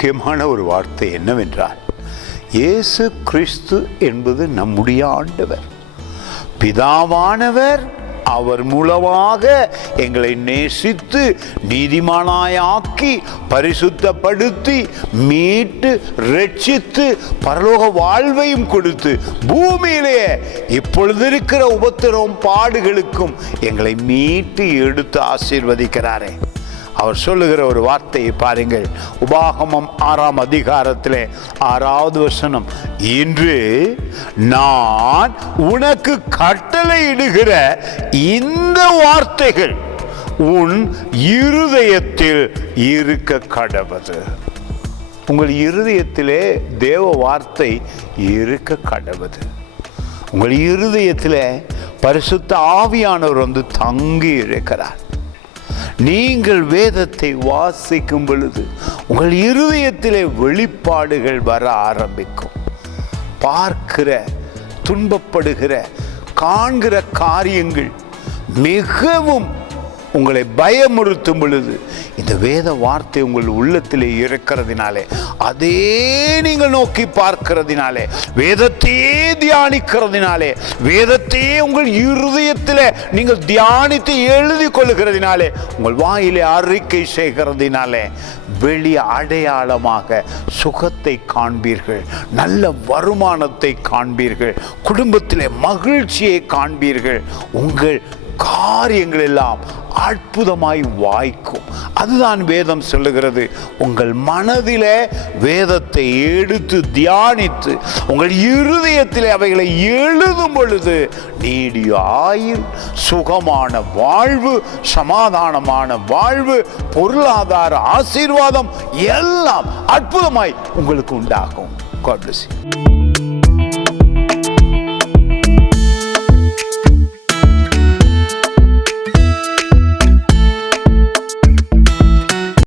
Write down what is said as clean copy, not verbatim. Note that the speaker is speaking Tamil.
முக்கியமான ஒரு வார்த்தை என்னவென்றால், இயேசு கிறிஸ்து என்பது நம்முடைய ஆண்டவர். பிதாவானவர் அவர் மூலமாக எங்களை நேசித்து நீதிமானாயாக்கி பரிசுத்தப்படுத்தி மீட்டு ரட்சித்து பரலோக வாழ்வையும் கொடுத்து பூமியிலே இப்பொழுது இருக்கிற உபத்திரவம் பாடுகளுக்கும் எங்களை மீட்டு எடுத்து ஆசீர்வதிக்கிறாரே. அவர் சொல்லுகிற ஒரு வார்த்தையை பாருங்கள். உபாகமம் 6ஆம் அதிகாரத்திலே 6வது வசனம், இன்று நான் உனக்கு கட்டளையிடுகிற இந்த வார்த்தைகள் உன் இருதயத்தில் இருக்க கடவது. உங்கள் இருதயத்திலே தேவ வார்த்தை இருக்க கடவது. உங்கள் இருதயத்திலே பரிசுத்த ஆவியானவர் வந்து தங்கி இருக்கிறார். நீங்கள் வேதத்தை வாசிக்கும் பொழுது உங்கள் இருதயத்திலே வெளிப்பாடுகள் வர ஆரம்பிக்கும். பார்க்கிற, துன்பப்படுகிற, காண்கிற காரியங்கள் மிகவும் உங்களை பயமுறுத்தும் பொழுது இந்த வேத வார்த்தை உங்கள் உள்ளத்திலே இருக்கிறதினாலே, அதே நீங்கள் நோக்கி பார்க்கிறதினாலே, வேதத்தையே தியானிக்கிறதினாலே, வேதத்தையே உங்கள் இருதயத்திலே நீங்கள் தியானித்து எழுதி கொள்ளுகிறதினாலே, உங்கள் வாயிலே அறிக்கை செய்கிறதினாலே வெளி அடையாளமாக சுகத்தை காண்பீர்கள், நல்ல வருமானத்தை காண்பீர்கள், குடும்பத்திலே மகிழ்ச்சியை காண்பீர்கள். உங்கள் காரியங்கள் எல்லாம் அற்புதமாய் வாய்க்கும். அதுதான் வேதம் சொல்லுகிறது. உங்கள் மனதிலே வேதத்தை எடுத்து தியானித்து உங்கள் இருதயத்திலே அவைகளை எழுதும் பொழுது நீடிய ஆயுள், சுகமான வாழ்வு, சமாதானமான வாழ்வு, பொருளாதார ஆசீர்வாதம் எல்லாம் அற்புதமாய் உங்களுக்கு உண்டாகும். God bless you.